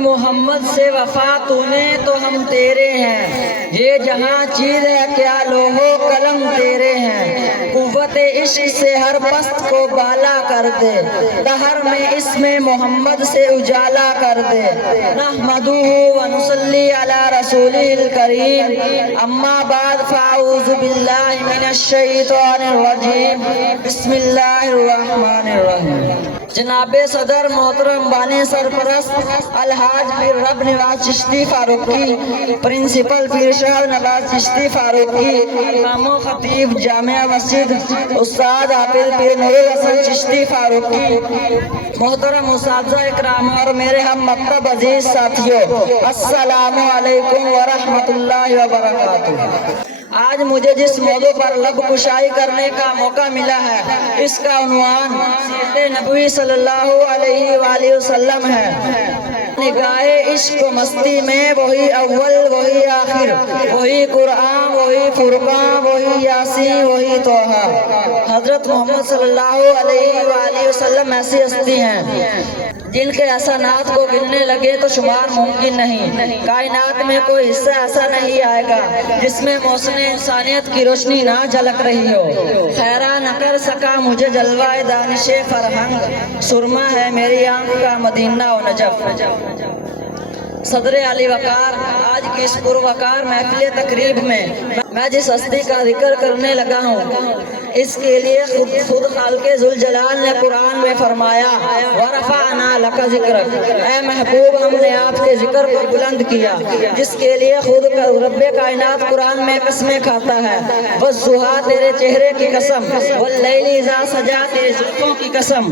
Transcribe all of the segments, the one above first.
محمد سے وفا تونے تو ہم تیرے ہیں، یہ جہاں چیز ہے کیا لوہو قلم تیرے ہیں، قوت عشق سے ہر پست کو بالا کر دے، دہر میں اسم محمد سے اجالا کر دے، نحمدہ ونصلی علی رسولہ الکریم، اما بعد فاعوذ باللہ من الشیطان الرجیم، بسم اللہ الرحمن الرحیم۔ جناب صدر محترم بانی سرپرست الحاج پیر رب نواز چشتی فاروقی، پرنسپل پیر شاہ نواز چشتی فاروقی، امام و خطیب جامعہ مسجد استاد حافظ پیر نور الحسن چشتی فاروقی، محترم اساتذہ اکرام اور میرے ہم مکتب عزیز ساتھیوں، السلام علیکم ورحمۃ اللہ وبرکاتہ۔ آج مجھے جس موضوع پر لب کشائی کرنے کا موقع ملا ہے، اس کا عنوان سیرت نبوی صلی اللہ علیہ وآلہ وسلم ہے۔ نگاہ عشق و مستی میں وہی اول وہی آخر، وہی قرآن وہی فرقان وہی یاسین وہی طٰہٰ۔ حضرت محمد صلی اللہ علیہ وآلہ وسلم ایسی ہستی ہیں جن کے احسانات کو گننے لگے تو شمار ممکن نہیں۔ کائنات میں کوئی حصہ ایسا نہیں آئے گا جس میں محسن انسانیت کی روشنی نہ جھلک رہی ہو۔ خیرہ نہ کر سکا مجھے جلوہ دانش فرہنگ، سرما ہے میری آنکھ کا مدینہ و نجف۔ صدر علی وقار، آج کی اس پروقار محفل تقریب میں میں جس ہستی کا ذکر کرنے لگا ہوں، اس کے لیے خود خالق ذوالجلال نے قرآن میں فرمایا وَرَفَعْنَا لَكَ ذِكْرَكَ، اے محبوب ہم نے آپ کے ذکر کو بلند کیا، جس کے لیے خود رب کائنات قرآن میں قسمیں کھاتا ہے۔ وَالضُّحَىٰ تیرے چہرے کی قسم، وَاللَّيْلِ اِذَا سَجَىٰ تیرے زلفوں کی قسم،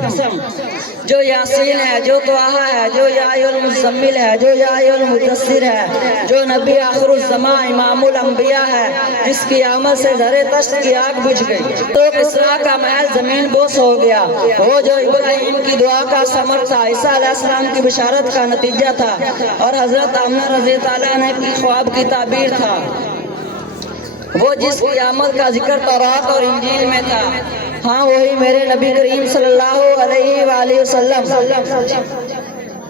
جو یاسین ہے، جو طٰہٰ ہے، جو یا ایھا المزمل ہے، جو یا ایھا المدثر ہے، جو نبی آخر الزمان امام الانبیاء ہے، جس کی آمد سے ذرے تشت کی آگ بجھ گئی تو کسریٰ کا محل زمین بوس ہو گیا، وہ جو ابراہیم کی دعا کا ثمر تھا، عیسیٰ علیہ السلام کی بشارت کا نتیجہ تھا، اور حضرت آمنہ رضی اللہ عنہ کی خواب کی تعبیر تھا، وہ جس کی آمد کا ذکر تورات اور انجیل میں تھا، ہاں وہی میرے نبی کریم صلی اللہ علیہ وآلہ وسلم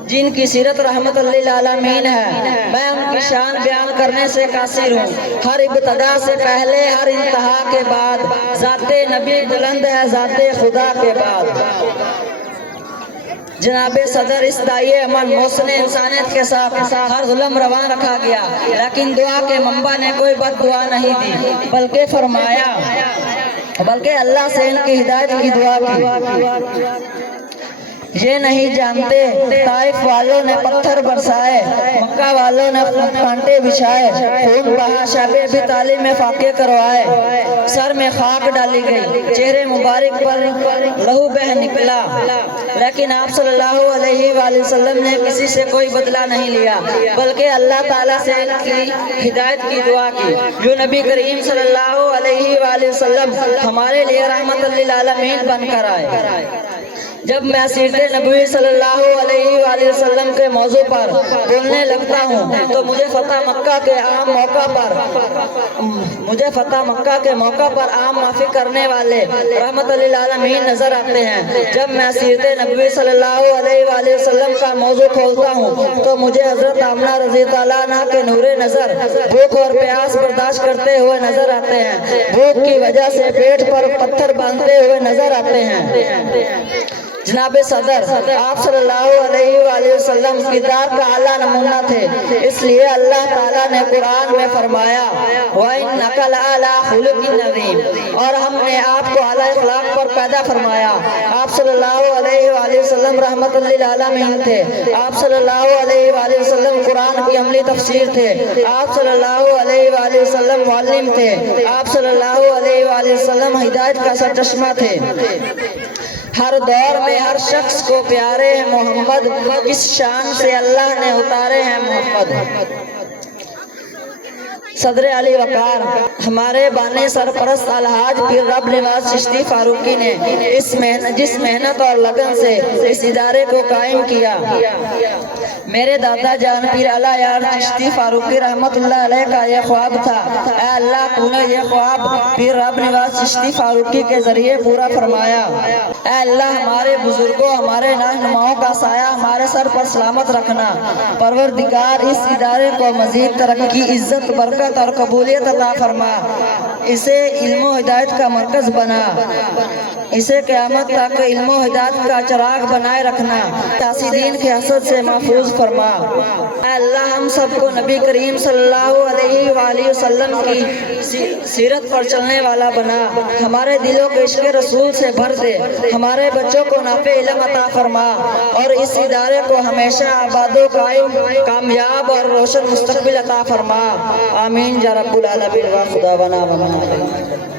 جن کی سیرت رحمت للعالمین ہے۔ میں ان کی شان بیان کرنے سے قاصر ہوں۔ ہر ابتدا سے پہلے ہر انتہا کے بعد ذات نبی بلند ہے ذات خدا کے بعد۔ جناب صدر، اس داعیے امن محسن انسانیت کے ساتھ ہر ظلم رواں رکھا گیا، لیکن دعا کے منبع نے کوئی بد دعا نہیں دی، بلکہ فرمایا، بلکہ اللہ سے ان کی ہدایت کی دعا کی۔ یہ نہیں جانتے طائف والوں نے پتھر برسائے، مکہ والوں نے کانٹے بچھائے، خون بہا شیخ ابی طالب میں فاقے کروائے، سر میں خاک ڈالی گئی، چہرے مبارک پر لہو بہہ نکلا، لیکن آپ صلی اللہ علیہ وآلہ وسلم نے کسی سے کوئی بدلہ نہیں لیا، بلکہ اللہ تعالیٰ سے ان کی ہدایت کی دعا کی۔ جو نبی کریم صلی اللہ علیہ وآلہ وسلم ہمارے لیے رحمت للعالمین بن کر آئے۔ جب میں سیرت نبوی صلی اللہ علیہ وآلہ وسلم کے موضوع پر بولنے لگتا ہوں تو مجھے فتح مکہ کے موقع پر عام معافی کرنے والے رحمت للعالمین نظر آتے ہیں۔ جب میں سیرت نبوی صلی اللہ علیہ وآلہ وسلم کا موضوع کھولتا ہوں تو مجھے حضرت آمنہ رضی اللہ عنہا کے نور نظر بھوک اور پیاس برداشت کرتے ہوئے نظر آتے ہیں، بھوک کی وجہ سے پیٹ پر پتھر باندھتے ہوئے نظر آتے ہیں۔ جناب صدر، آپ صلی اللہ علیہ وآلہ وسلم کردار کا اعلیٰ نمونہ تھے، اس لیے اللہ تعالیٰ نے قرآن میں فرمایا وَإِنَّكَ لَعَلَىٰ خُلُقٍ عَظِيمٍ، اور ہم نے آپ کو اعلیٰ اخلاق پر پیدا فرمایا۔ آپ صلی اللہ علیہ وآلہ وسلم رحمت للعالمین تھے، آپ صلی اللہ علیہ وآلہ وسلم قرآن کی عملی تفسیر تھے، آپ صلی اللہ علیہ وآلہ وسلم معلم تھے، آپ صلی اللہ علیہ وآلہ وسلم ہدایت کا سرچشمہ تھے۔ ہر دور میں ہر شخص کو پیارے ہیں محمد، اس شان سے اللہ نے اتارے ہیں محمد۔ صدر علی وقار، ہمارے بانی سرپرست الحاج پیر رب نواز چشتی فاروقی نے جس محنت اور لگن سے اس ادارے کو قائم کیا، میرے دادا جان پیر اعلیٰ یار چشتی فاروقی رحمت اللہ علیہ کا یہ خواب تھا، اے اللہ تو نے یہ خواب پیر رب نواز چشتی فاروقی کے ذریعے پورا فرمایا۔ اے اللہ ہمارے بزرگوں، ہمارے رہنماؤں کا سایہ ہمارے سر پر سلامت رکھنا۔ پروردگار اس ادارے کو مزید ترقی، عزت، برکت اور قبولیت عطا فرما، اسے علم و ہدایت کا مرکز بنا، اسے قیامت تک علم و ہدایت کا چراغ بنائے رکھنا، حاسدین کے حسد سے محفوظ فرما۔ اے اللہ ہم سب کو نبی کریم صلی اللہ علیہ وآلہ وسلم کی سیرت پر چلنے والا بنا، ہمارے دلوں کے عشق رسول سے بھر دے، ہمارے بچوں کو نافع علم عطا فرما اور اس ادارے کو ہمیشہ آباد و قائم، کامیاب اور روشن مستقبل عطا فرما۔ آمین یا رب العالمین و خدا بنا و